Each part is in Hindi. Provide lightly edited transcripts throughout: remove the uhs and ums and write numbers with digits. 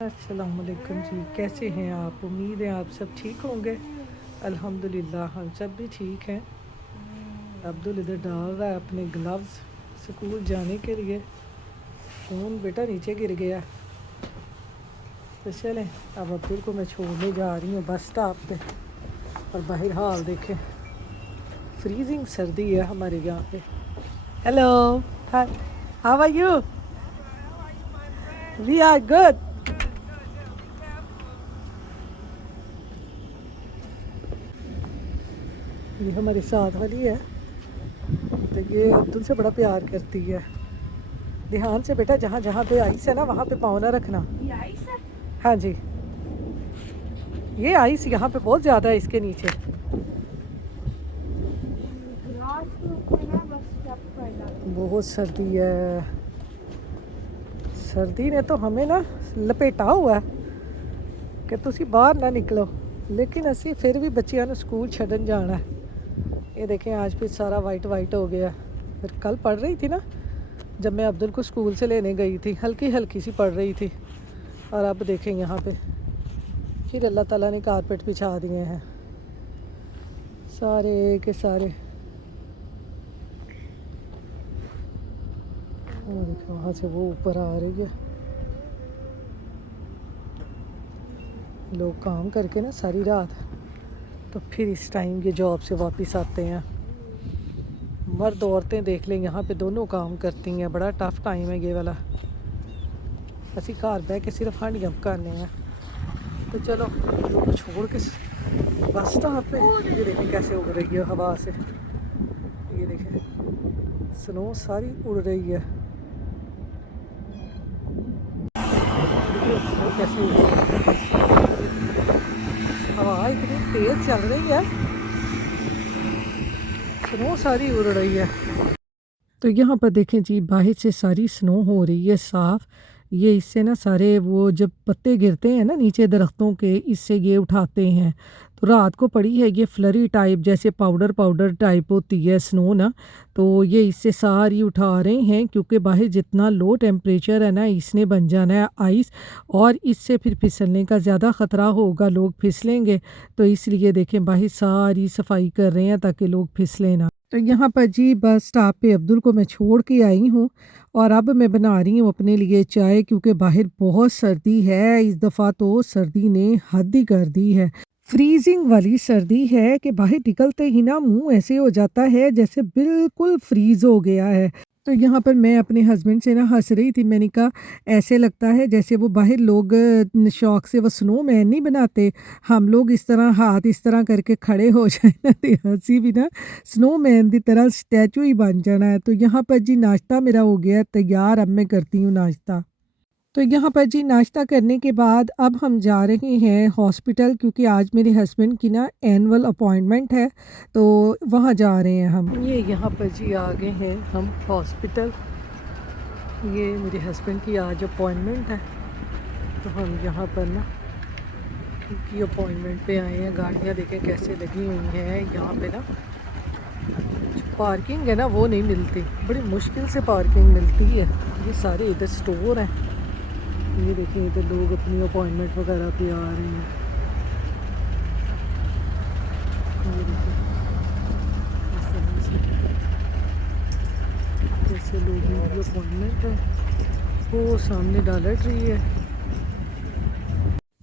अस्सलाम वालेकुम जी, कैसे हैं आप? उम्मीद है आप सब ठीक होंगे। अल्हम्दुलिल्लाह हम सब भी ठीक हैं। अब्दुल इधर डाल रहा है अपने ग्लव्स स्कूल जाने के लिए। फ़ोन बेटा नीचे गिर गया। तो चलें, अब अब्दुल को मैं छोड़ने जा रही हूँ बस स्टॉप पे। और बाहर हाल देखें, फ्रीजिंग सर्दी है हमारे यहाँ पे। Hello, hi, how are you? We are good. ये हमारे साथ वाली है, तो ये अब्दुल से बड़ा प्यार करती है। ध्यान से बेटा, जहाँ जहाँ पे आइस है ना वहाँ पे पाँव ना रखना। ये आइस है? हाँ जी, ये आइस यहाँ पे बहुत ज़्यादा है इसके नीचे। ग्लास के ऊपर ना बस स्टेप पड़ना। बहुत सर्दी है। सर्दी ने तो हमें ना लपेटा हुआ है कि तुसी बाहर ना निकलो, लेकिन असी फिर भी बच्चियां नूं स्कूल छड्डन जाना है। ये देखें आज फिर सारा वाइट वाइट हो गया। फिर कल पढ़ रही थी ना, जब मैं अब्दुल को स्कूल से लेने गई थी, हल्की हल्की सी पढ़ रही थी। और अब देखें यहाँ पे फिर अल्लाह ताला ने कारपेट बिछा दिए हैं सारे के सारे। देखो वहाँ से वो ऊपर आ रही है। लोग काम करके ना सारी रात, तो फिर इस टाइम ये जॉब से वापस आते हैं। मर्द औरतें देख लें यहाँ पे दोनों काम करती हैं। बड़ा टफ टाइम है ये वाला। असी घर बह के सिर्फ हांडियां पकाने हैं। तो चलो लोग छोड़ के बस स्टॉप पे, ये देखें कैसे उड़ रही है हवा से। ये देखें स्नो सारी उड़ रही है। देखिए स्नो कैसे उड़ रही है। हवा इतनी तेज़ चल रही है, स्नो सारी उड़ रही है। तो यहाँ पर देखें जी, बाहर से सारी स्नो हो रही है साफ़। ये इससे ना सारे वो जब पत्ते गिरते हैं ना नीचे दरख्तों के, इससे ये उठाते हैं। तो रात को पड़ी है ये फ्लरी टाइप, जैसे पाउडर पाउडर टाइप होती है स्नो ना, तो ये इससे सारी उठा रहे हैं। क्योंकि बाहर जितना लो टेम्परेचर है ना, इसने बन जाना है आइस, और इससे फिर फिसलने का ज़्यादा ख़तरा होगा, लोग फिसलेंगे। तो इसलिए देखें बाहर सारी सफाई कर रहे हैं ताकि लोग फिसलें ना। तो यहाँ पर जी बस स्टॉप पे अब्दुल को मैं छोड़ के आई हूँ, और अब मैं बना रही हूँ अपने लिए चाय, क्योंकि बाहर बहुत सर्दी है। इस दफ़ा तो सर्दी ने हद ही कर दी है। फ्रीजिंग वाली सर्दी है कि बाहर निकलते ही ना मुंह ऐसे हो जाता है जैसे बिल्कुल फ्रीज हो गया है। तो यहाँ पर मैं अपने हस्बैंड से ना हंस रही थी। मैंने कहा ऐसे लगता है जैसे वो बाहर लोग शौक से वो स्नोमैन नहीं बनाते, हम लोग इस तरह हाथ इस तरह करके खड़े हो जाए ना, तो हंसी भी ना स्नोमैन की तरह स्टैचू ही बन जाना है। तो यहाँ पर जी नाश्ता मेरा हो गया तैयार, अब मैं करती हूँ नाश्ता। तो यहाँ पर जी नाश्ता करने के बाद अब हम जा रहे हैं हॉस्पिटल, क्योंकि आज मेरे हस्बैंड की ना एनुअल अपॉइंटमेंट है, तो वहाँ जा रहे हैं हम। ये यहाँ पर जी आ गए हैं हम हॉस्पिटल। ये मेरे हस्बैंड की आज अपॉइंटमेंट है, तो हम यहाँ पर ना उनकी अपॉइंटमेंट पे आए हैं। गाड़ियाँ देखें कैसे लगी हुई हैं यहाँ पे ना। जो पार्किंग है ना वो नहीं मिलती, बड़ी मुश्किल से पार्किंग मिलती है। ये सारे इधर स्टोर हैं। ये देखिए इधर लोग अपनी अपॉइंटमेंट वगैरह पे आ रहे हैं। ये देखिए इस तरह से जैसे लोगों की अपॉइंटमेंट है। वो सामने डॉलर ट्री है।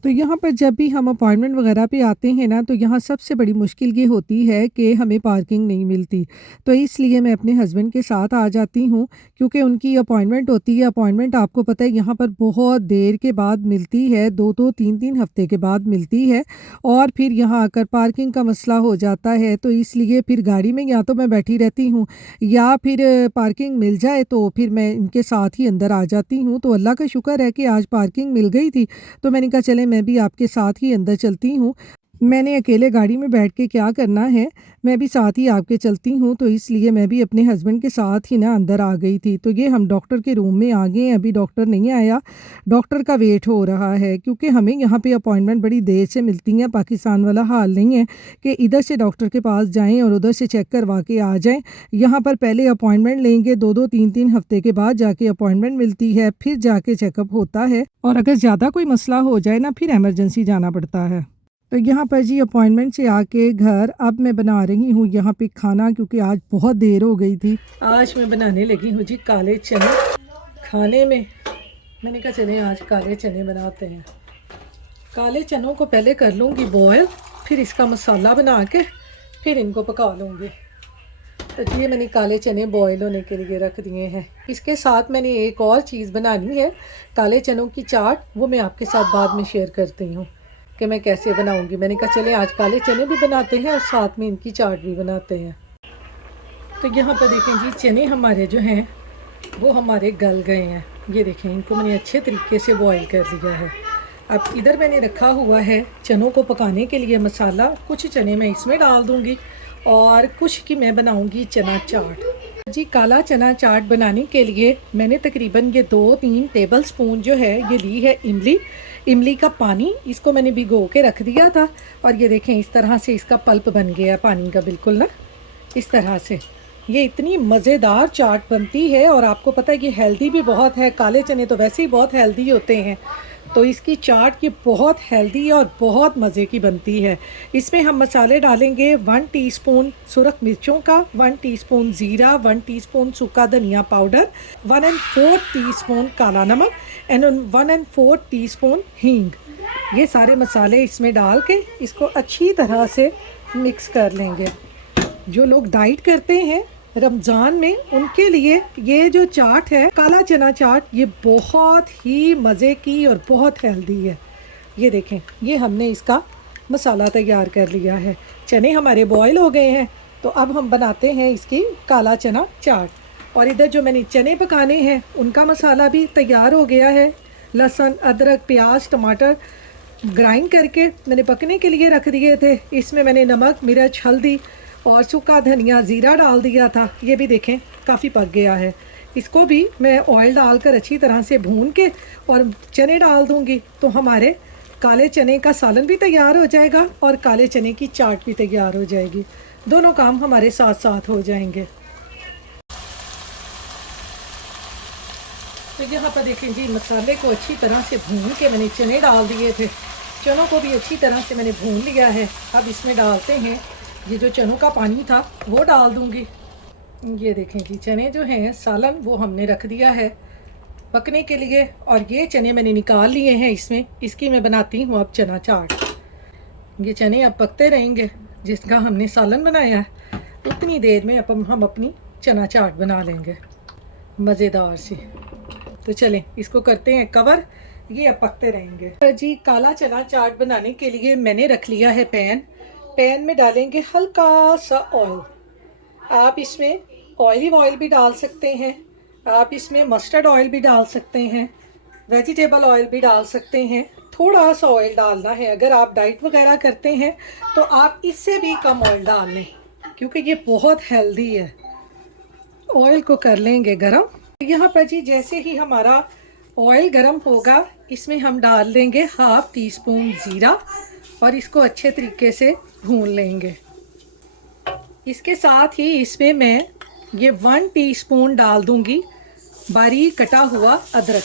तो यहाँ पर जब भी हम अपॉइंटमेंट वगैरह पे आते हैं ना, तो यहाँ सबसे बड़ी मुश्किल ये होती है कि हमें पार्किंग नहीं मिलती। तो इसलिए मैं अपने हस्बैंड के साथ आ जाती हूँ, क्योंकि उनकी अपॉइंटमेंट होती है। अपॉइंटमेंट आपको पता है यहाँ पर बहुत देर के बाद मिलती है, 2-2 3-3 हफ्ते के बाद मिलती है। और फिर यहाँ आकर पार्किंग का मसला हो जाता है, तो इसलिए फिर गाड़ी में या तो मैं बैठी रहती हूँ, या फिर पार्किंग मिल जाए तो फिर मैं इनके साथ ही अंदर आ जाती हूँ। तो अल्लाह का शुक्र है कि आज पार्किंग मिल गई थी, तो मैंने कहा चले मैं भी आपके साथ ही अंदर चलती हूँ। मैंने अकेले गाड़ी में बैठ के क्या करना है, मैं भी साथ ही आपके चलती हूँ, तो इसलिए मैं भी अपने हस्बैंड के साथ ही ना अंदर आ गई थी। तो ये हम डॉक्टर के रूम में आ गए हैं, अभी डॉक्टर नहीं आया, डॉक्टर का वेट हो रहा है क्योंकि हमें यहाँ पे अपॉइंटमेंट बड़ी देर से मिलती हैं। पाकिस्तान वाला हाल नहीं है कि इधर से डॉक्टर के पास जाएँ और उधर से चेक करवा के आ जाएँ। यहाँ पर पहले अपॉइंटमेंट लेंगे, 2-2 3-3 हफ्ते के बाद जाके अपॉइंटमेंट मिलती है, फिर जाके चेकअप होता है और अगर ज़्यादा कोई मसला हो जाए ना फिर इमरजेंसी जाना पड़ता है। तो यहाँ पर जी अपॉइंटमेंट से आके घर अब मैं बना रही हूँ यहाँ पे खाना, क्योंकि आज बहुत देर हो गई थी। आज मैं बनाने लगी हूँ जी काले चने। खाने में मैंने कहा चले आज काले चने बनाते हैं। काले चनों को पहले कर लूँगी बॉयल, फिर इसका मसाला बना के फिर इनको पका लूँगी। तो ये मैंने काले चने बॉयल होने के लिए रख दिए हैं। इसके साथ मैंने एक और चीज़ बनानी है, काले चनों की चाट, वो मैं आपके साथ बाद में शेयर करती हूँ कि मैं कैसे बनाऊंगी। मैंने कहा चले आज काले चने भी बनाते हैं और साथ में इनकी चाट भी बनाते हैं। तो यहाँ पर देखें जी चने हमारे जो हैं वो हमारे गल गए हैं। ये देखें इनको मैंने अच्छे तरीके से बॉईल कर लिया है। अब इधर मैंने रखा हुआ है चनों को पकाने के लिए मसाला। कुछ चने मैं इसमें डाल दूँगी और कुछ की मैं बनाऊँगी चना चाट। जी काला चना चाट बनाने के लिए मैंने तकरीबन ये 2-3 टेबल स्पून जो है ये ली है इमली का पानी। इसको मैंने भिगो के रख दिया था और ये देखें इस तरह से इसका पल्प बन गया पानी का, बिल्कुल ना इस तरह से। ये इतनी मज़ेदार चाट बनती है और आपको पता है कि हेल्दी भी बहुत है। काले चने तो वैसे ही बहुत हेल्दी होते हैं, तो इसकी चाट ये बहुत हेल्दी और बहुत मज़े की बनती है। इसमें हम मसाले डालेंगे 1 टीस्पून सुरख मिर्चों का, 1 टीस्पून ज़ीरा, 1 टीस्पून सूखा धनिया पाउडर, 1/4 टीस्पून काला नमक एंड 1/4 टीस्पून हींग। ये सारे मसाले इसमें डाल के इसको अच्छी तरह से मिक्स कर लेंगे। जो लोग डाइट करते हैं रमज़ान में उनके लिए ये जो चाट है काला चना चाट, ये बहुत ही मज़े की और बहुत हेल्दी है। ये देखें ये हमने इसका मसाला तैयार कर लिया है। चने हमारे बॉयल हो गए हैं, तो अब हम बनाते हैं इसकी काला चना चाट। और इधर जो मैंने चने पकाने हैं उनका मसाला भी तैयार हो गया है। लहसुन, अदरक, प्याज, टमाटर ग्राइंड करके मैंने पकने के लिए रख दिए थे। इसमें मैंने नमक, मिर्च, हल्दी और सूखा धनिया, ज़ीरा डाल दिया था। ये भी देखें काफ़ी पक गया है। इसको भी मैं ऑयल डालकर अच्छी तरह से भून के और चने डाल दूंगी, तो हमारे काले चने का सालन भी तैयार हो जाएगा और काले चने की चाट भी तैयार हो जाएगी। दोनों काम हमारे साथ साथ हो जाएंगे। तो यहाँ पर देखें जी मसाले को अच्छी तरह से भून के मैंने चने डाल दिए थे। चनों को भी अच्छी तरह से मैंने भून लिया है। अब इसमें डालते हैं ये जो चनों का पानी था वो डाल दूंगी। ये देखें जी चने जो हैं सालन वो हमने रख दिया है पकने के लिए और ये चने मैंने निकाल लिए हैं इसमें। इसकी मैं बनाती हूँ अब चना चाट। ये चने अब पकते रहेंगे, जिसका हमने सालन बनाया है उतनी देर में अब हम अपनी चना चाट बना लेंगे मज़ेदार सी। तो चलें इसको करते हैं कवर, ये अब पकते रहेंगे। तो जी काला चना चाट बनाने के लिए मैंने रख लिया है पैन में डालेंगे हल्का सा ऑयल। आप इसमें ऑलिव ऑयल भी डाल सकते हैं, आप इसमें मस्टर्ड ऑयल भी डाल सकते हैं, वेजिटेबल ऑयल भी डाल सकते हैं। थोड़ा सा ऑयल डालना है। अगर आप डाइट वगैरह करते हैं तो आप इससे भी कम ऑयल डाल लें क्योंकि ये बहुत हेल्दी है। ऑयल को कर लेंगे गरम। यहाँ पर जी जैसे ही हमारा ऑयल गरम होगा इसमें हम डाल देंगे 1/2 टीस्पून ज़ीरा और इसको अच्छे तरीके से भून लेंगे। इसके साथ ही इसमें मैं ये 1 टीस्पून डाल दूंगी बारीक कटा हुआ अदरक।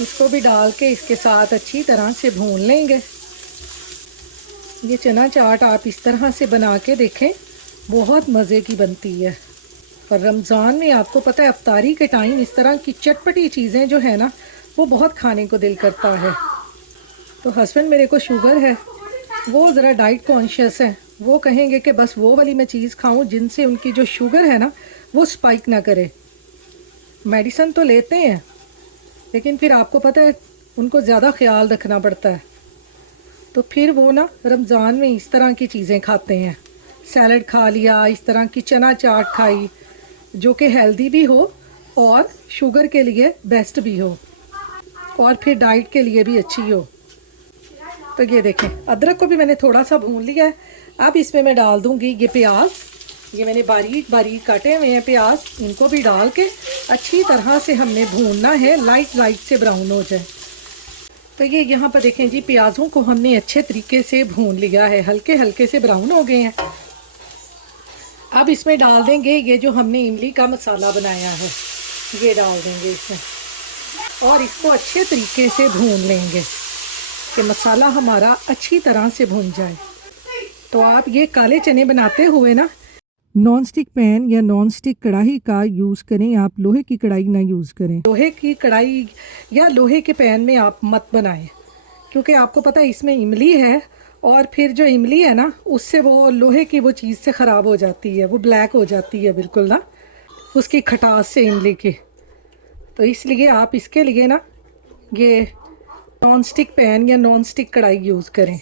इसको भी डाल के इसके साथ अच्छी तरह से भून लेंगे। ये चना चाट आप इस तरह से बना के देखें, बहुत मज़े की बनती है। और रमज़ान में आपको पता है अफ्तारी के टाइम इस तरह की चटपटी चीज़ें जो है ना वो बहुत खाने को दिल करता है। तो हस्बैंड मेरे को शुगर है, वो ज़रा डाइट कॉन्शियस है, वो कहेंगे कि बस वो वाली मैं चीज़ खाऊं जिनसे उनकी जो शुगर है ना वो स्पाइक ना करे। मेडिसिन तो लेते हैं लेकिन फिर आपको पता है उनको ज़्यादा ख्याल रखना पड़ता है, तो फिर वो ना रमज़ान में इस तरह की चीज़ें खाते हैं। सैलड खा लिया, इस तरह की चना चाट खाई जो कि हेल्दी भी हो और शुगर के लिए बेस्ट भी हो और फिर डाइट के लिए भी अच्छी हो। तो ये देखें अदरक को भी मैंने थोड़ा सा भून लिया है। अब इसमें मैं डाल दूँगी ये प्याज, ये मैंने बारीक बारीक काटे हुए हैं प्याज, इनको भी डाल के अच्छी तरह से हमने भूनना है, लाइट से ब्राउन हो जाए। तो ये यहाँ पर देखें जी प्याज़ों को हमने अच्छे तरीके से भून लिया है, हल्के हल्के से ब्राउन हो गए हैं। अब इसमें डाल देंगे ये जो हमने इमली का मसाला बनाया है, ये डाल देंगे इसमें और इसको अच्छे तरीके से भून लेंगे कि मसाला हमारा अच्छी तरह से भून जाए। तो आप ये काले चने बनाते हुए ना नॉन स्टिक पैन या नॉन स्टिक कढ़ाई का यूज़ करें, आप लोहे की कढ़ाई ना यूज़ करें। लोहे की कढ़ाई या लोहे के पैन में आप मत बनाएं, क्योंकि आपको पता है इसमें इमली है और फिर जो इमली है ना उससे वो लोहे की वो चीज़ से ख़राब हो जाती है, वो ब्लैक हो जाती है बिल्कुल ना उसकी खटास से इमली की। तो इसलिए आप इसके लिए ना ये नॉन स्टिक पैन या नॉन स्टिक कढ़ाई यूज़ करें।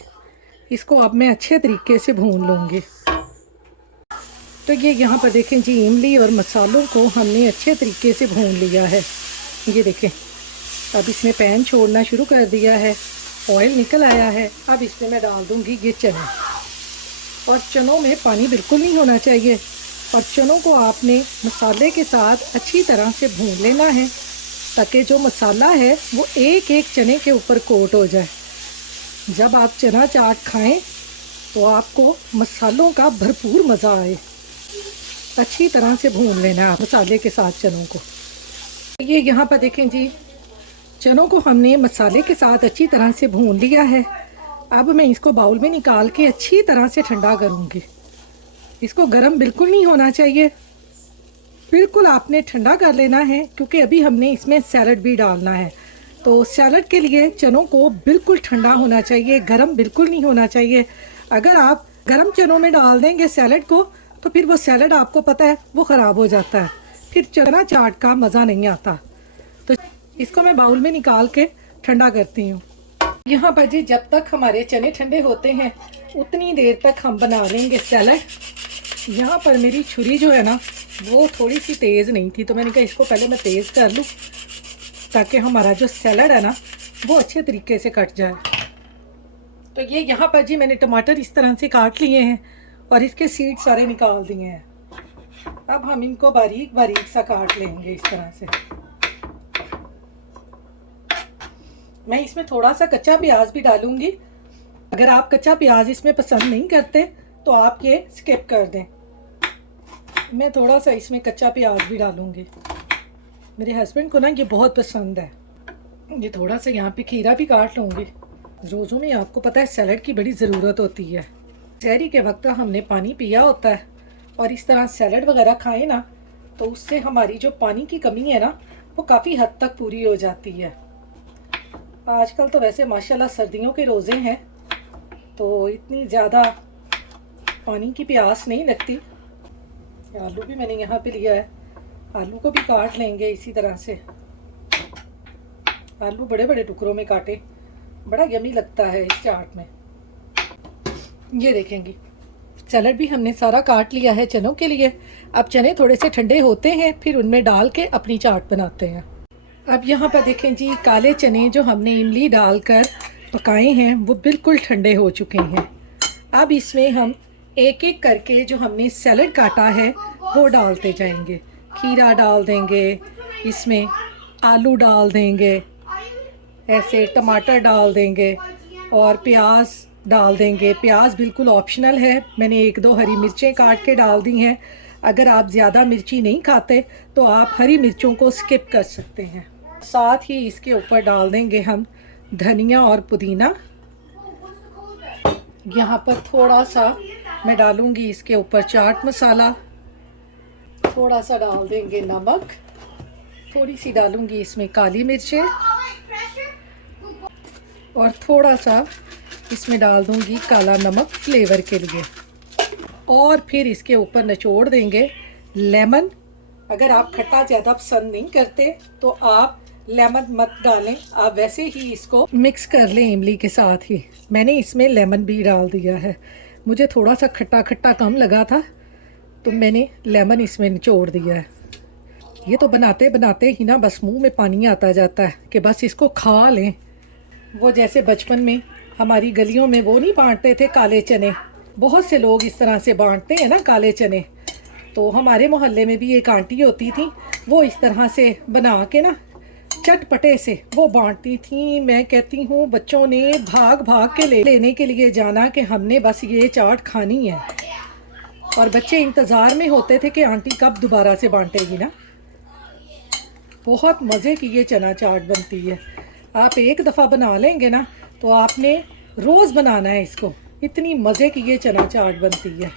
इसको अब मैं अच्छे तरीके से भून लूँगी। तो ये यहाँ पर देखें जी इमली और मसालों को हमने अच्छे तरीके से भून लिया है। ये देखें अब इसने पैन छोड़ना शुरू कर दिया है, ऑयल निकल आया है। अब इसमें मैं डाल दूँगी ये चने, और चनों में पानी बिल्कुल नहीं होना चाहिए और चनों को आपने मसाले के साथ अच्छी तरह से भून लेना है ताकि जो मसाला है वो एक एक चने के ऊपर कोट हो जाए। जब आप चना चाट खाएं तो आपको मसालों का भरपूर मज़ा आए। अच्छी तरह से भून लेना है आप मसाले के साथ चनों को। ये यहाँ पर देखें जी चनों को हमने मसाले के साथ अच्छी तरह से भून लिया है। अब मैं इसको बाउल में निकाल के अच्छी तरह से ठंडा करूँगी। इसको गर्म बिल्कुल नहीं होना चाहिए, बिल्कुल आपने ठंडा कर लेना है, क्योंकि अभी हमने इसमें सैलड भी डालना है। तो सैलड के लिए चनों को बिल्कुल ठंडा होना चाहिए, गरम बिल्कुल नहीं होना चाहिए। अगर आप गरम चनों में डाल देंगे सैलड को तो फिर वो सैलड आपको पता है वो ख़राब हो जाता है, फिर चना चाट का मज़ा नहीं आता। तो इसको मैं बाउल में निकाल के ठंडा करती हूँ। यहाँ पर जी जब तक हमारे चने ठंडे होते हैं उतनी देर तक हम बना लेंगे सैलड। यहाँ पर मेरी छुरी जो है ना वो थोड़ी सी तेज़ नहीं थी, तो मैंने कहा इसको पहले मैं तेज़ कर लूँ ताकि हमारा जो सैलड है ना वो अच्छे तरीके से कट जाए। तो ये यहाँ पर जी मैंने टमाटर इस तरह से काट लिए हैं और इसके सीड सारे निकाल दिए हैं। अब हम इनको बारीक बारीक सा काट लेंगे इस तरह से। मैं इसमें थोड़ा सा कच्चा प्याज भी डालूंगी। अगर आप कच्चा प्याज इसमें पसंद नहीं करते तो आप ये स्किप कर दें। मैं थोड़ा सा इसमें कच्चा प्याज भी डालूंगी, मेरे हस्बैंड को ना ये बहुत पसंद है। ये थोड़ा सा यहाँ पे खीरा भी काट लूँगी। रोज़ों में आपको पता है सैलड की बड़ी ज़रूरत होती है। सहरी के वक्त हमने पानी पिया होता है और इस तरह सैलड वगैरह खाएं ना तो उससे हमारी जो पानी की कमी है ना वो काफ़ी हद तक पूरी हो जाती है। आजकल तो वैसे माशाल्लाह सर्दियों के रोज़े हैं तो इतनी ज़्यादा पानी की प्यास नहीं लगती। आलू भी मैंने यहाँ पे लिया है, आलू को भी काट लेंगे इसी तरह से। आलू बड़े बड़े टुकड़ों में काटे, बड़ा यमी लगता है इस चाट में। ये देखेंगे सैलड भी हमने सारा काट लिया है चनों के लिए। अब चने थोड़े से ठंडे होते हैं फिर उनमें डाल के अपनी चाट बनाते हैं। अब यहाँ पर देखें जी काले चने जो हमने इमली डालकर पकाए हैं वो बिल्कुल ठंडे हो चुके हैं। अब इसमें हम एक एक करके जो हमने सैलड काटा है वो डालते जाएंगे। खीरा डाल देंगे, इसमें आलू डाल देंगे, ऐसे टमाटर डाल देंगे और प्याज डाल देंगे। प्याज बिल्कुल ऑप्शनल है, मैंने 1-2 हरी मिर्चें काट के डाल दी हैं। अगर आप ज़्यादा मिर्ची नहीं खाते तो आप हरी मिर्चों को स्किप कर सकते हैं। साथ ही इसके ऊपर डाल देंगे हम धनिया और पुदीना। यहाँ पर थोड़ा सा मैं डालूँगी इसके ऊपर चाट मसाला, थोड़ा सा डाल देंगे नमक, थोड़ी सी डालूँगी इसमें काली मिर्चें और थोड़ा सा इसमें डाल दूँगी काला नमक फ्लेवर के लिए। और फिर इसके ऊपर निचोड़ देंगे लेमन। अगर आप खट्टा ज़्यादा पसंद नहीं करते तो आप लेमन मत डालें, आप वैसे ही इसको मिक्स कर लें इमली के साथ ही। मैंने इसमें लेमन भी डाल दिया है, मुझे थोड़ा सा खट्टा खट्टा कम लगा था तो मैंने लेमन इसमें निचोड़ दिया है। ये तो बनाते बनाते ही ना बस मुंह में पानी आता जाता है कि बस इसको खा लें। वो जैसे बचपन में हमारी गलियों में वो नहीं बांटते थे काले चने, बहुत से लोग इस तरह से बांटते हैं ना काले चने। तो हमारे मोहल्ले में भी एक आंटी होती थी, वो इस तरह से बना के ना चटपटे से वो बांटती थी। मैं कहती हूँ बच्चों ने भाग भाग के लेने के लिए जाना कि हमने बस ये चाट खानी है, और बच्चे इंतज़ार में होते थे कि आंटी कब दोबारा से बांटेगी ना। बहुत मज़े की ये चना चाट बनती है। आप एक दफ़ा बना लेंगे ना तो आपने रोज़ बनाना है इसको, इतनी मज़े की ये चना चाट बनती है।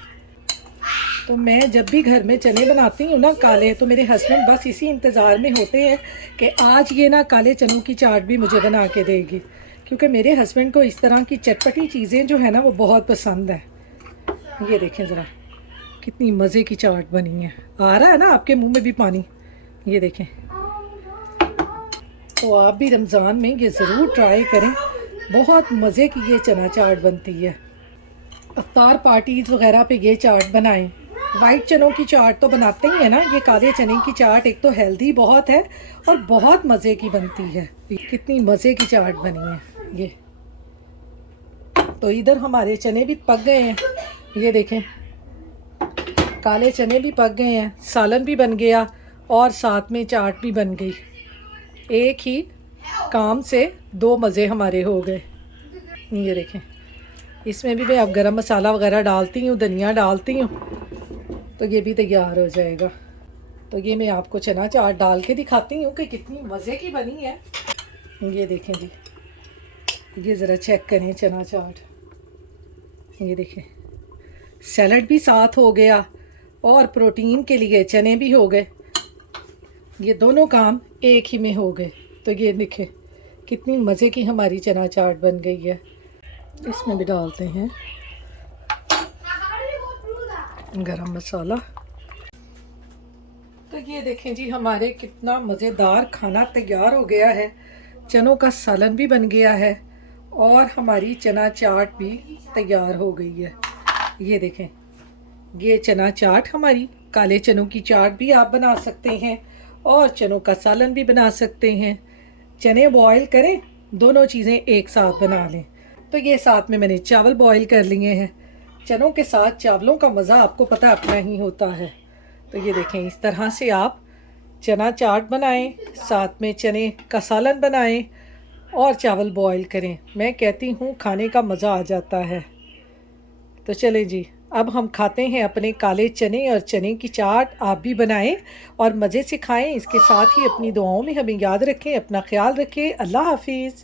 तो मैं जब भी घर में चने बनाती हूँ ना काले, तो मेरे हस्बैंड बस इसी इंतज़ार में होते हैं कि आज ये ना काले चनों की चाट भी मुझे बना के देगी, क्योंकि मेरे हस्बैंड को इस तरह की चटपटी चीज़ें जो है ना वो बहुत पसंद है। ये देखें ज़रा कितनी मज़े की चाट बनी है, आ रहा है ना आपके मुंह में भी पानी। ये देखें, तो आप भी रमज़ान में ये ज़रूर ट्राई करें, बहुत मज़े की ये चना चाट बनती है। इफ्तार पार्टीज़ वगैरह पे ये चाट बनाएं। वाइट चनों की चाट तो बनाते ही है ना, ये काले चने की चाट एक तो हेल्दी बहुत है और बहुत मज़े की बनती है। कितनी मज़े की चाट बनी है ये। तो इधर हमारे चने भी पक गए हैं, ये देखें काले चने भी पक गए हैं, सालन भी बन गया और साथ में चाट भी बन गई। एक ही काम से दो मज़े हमारे हो गए। ये देखें, इसमें भी मैं अब गरम मसाला वगैरह डालती हूँ, धनिया डालती हूँ, तो ये भी तैयार हो जाएगा। तो ये मैं आपको चना चाट डाल के दिखाती हूँ कि कितनी मज़े की बनी है। ये देखें जी, ये ज़रा चेक करें चना चाट। ये देखें, सैलड भी साथ हो गया और प्रोटीन के लिए चने भी हो गए, ये दोनों काम एक ही में हो गए। तो ये देखें कितनी मज़े की हमारी चना चाट बन गई है। इसमें भी डालते हैं गरम मसाला। तो ये देखें जी, हमारे कितना मज़ेदार खाना तैयार हो गया है। चनों का सालन भी बन गया है और हमारी चना चाट भी तैयार हो गई है। ये देखें, ये चना चाट हमारी, काले चनों की चाट भी आप बना सकते हैं और चनों का सालन भी बना सकते हैं। चने बॉयल करें, दोनों चीज़ें एक साथ बना लें। तो ये साथ में मैंने चावल बॉयल कर लिए हैं। चनों के साथ चावलों का मज़ा आपको पता अपना ही होता है। तो ये देखें, इस तरह से आप चना चाट बनाएं, साथ में चने का सालन बनाएं और चावल बॉयल करें। मैं कहती हूँ खाने का मज़ा आ जाता है। तो चलें जी, अब हम खाते हैं अपने काले चने और चने की चाट। आप भी बनाएं और मज़े से खाएं। इसके साथ ही अपनी दुआओं में हमें याद रखें। अपना ख्याल रखें। अल्लाह हाफिज़।